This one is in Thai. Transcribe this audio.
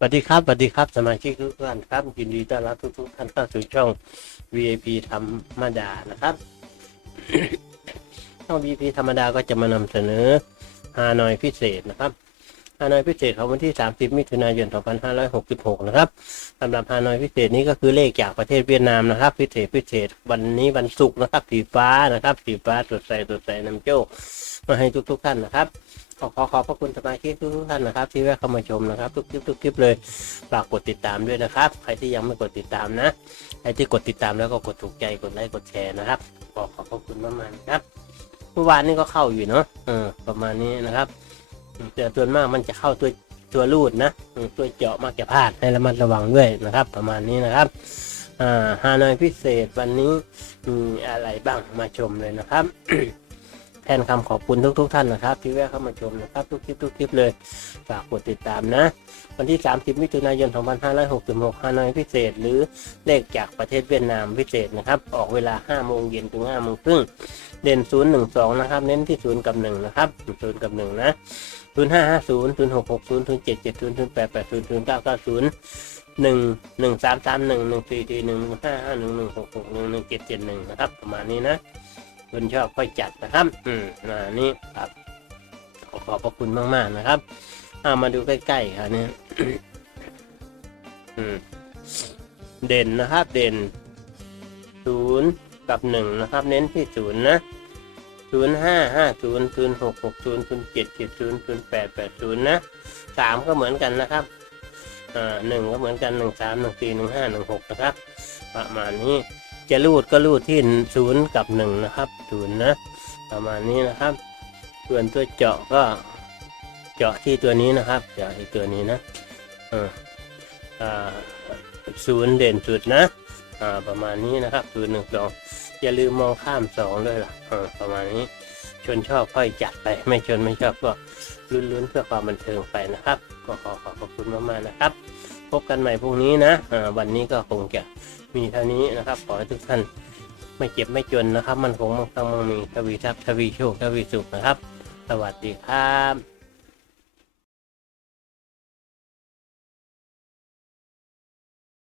สวัสดีครับสวัสดีครับสมาชิกทุกท่านครับยินดีต้อนรับทุกๆท่านเข้าสู่ช่อง VIP ธรรมดานะครับ ช่อง VIP ธรรมดาก็จะมานำเสนอฮานอยพิเศษนะครับ ฮานอยพิเศษของวันที่ 30 มิถุนายน 2566 นะครับสำหรับฮานอยพิเศษนี้ก็คือเลขจากประเทศเวียดนามนะครับ พิเศษพิเศษวันนี้วันศุกร์นะครับสีฟ้านะครับสีฟ้าสดใสสดใสน้ำโจ้มาให้ทุกๆท่านนะครับขอขอขอบพระคุณสมาชิกทุกท่านนะครับ ที่แวะเข้ามาชมนะครับทุกคลิปทุกคลิปเลยฝากกดติดตามด้วยนะครับ ใครที่ยังไม่กดติดตามนะใครที่กดติดตามแล้วก็กดถูกใจกดไลค์กดแชร์นะครับขอขอบพระคุณมากๆนะครับเมื่อวานนี้ก็เข้าอยู่เนาะเออประมาณนี้นะครับ แต่ส่วนมากมันจะเข้าตัวตัวรูดนะตัวเจาะมากจะพลาดให้ระมัดระวังด้วยนะครับ ประมาณนี้นะครับอ่าฮานอยพิเศษวันนี้มีอะไรบ้างมาชมเลยนะครับแทนคำขอบคุณทุกๆทท่านนะครับ ที่แวะเข้ามาชมนะครับ ทุกคลิปทุกคลิปเลย ฝากกดติดตามนะ วันที่ 30 มิถุนายน 2566ฮานอยพิเศษ หรือเลขจากประเทศเวียดนามพิเศษนะครับ ออกเวลา 5 โมงเย็นถึง5โมงครึ่ง เด่น 012 นะครับ เน้นที่ 0 กับ 1 นะครับ 0 กับ 1 นะ 0550 0660 0770 0880 0990 1 1 3 3 1 1 4 4 1 1 5 5 1 1 6 6 1 1 7 7 1นะครับ ประมาณนี้นะคนชอบค่อยจัดนะครับ อืมนี่ครับ ขอขอบพระคุณมาก ๆ นะครับ อามาดูใกล้ๆครับเนี่ยเด่นนะครับ เด่นศูนย์กับหนึ่งนะครับ เน้นที่ศูนย์นะศูนย์ห้าห้าศูนย์ศูนย์หกหกศูนย์ศูนย์เจ็ดเจ็ดศูนย์ศูนย์แปดแปดศูนย์นะสามก็เหมือนกันนะครับอ่าหนึ่งก็เหมือนกันหนึ่งสามหนึ่งสี่หนึ่งห้าหนึ่งหกนะครับ ประมาณนี้จะรูดก็รูดที่ศูนย์กับหนึ่งนะครับศูนย์นะ ประมาณนี้นะครับ ส่วนตัวเจาะก็ เจาะที่ตัวนี้นะครับ เจาะที่ตัวนี้นะศูนย์เด่นสุดนะประมาณนี้นะครับศูนย์หนึ่งสองอย่าลืมมองข้ามสองด้วยล่ะประมาณนี้ ชนชอบค่อยจัดไป ไม่ชนไม่ชอบก็ลุ้นๆเพื่อความบันเทิงไปนะครับ ก็ขอขอบคุณมากๆนะครับ พบกันใหม่พรุ่งนี้นะวันนี้ก็คงจะมีเท่านี้นะครับ ขอให้ทุกท่านไม่เจ็บไม่จนนะครับ มันคงมั่งคั่งมั่งมีทวีทรัพย์ทวีโชคทวีสุขนะครับ สวัสดีครับ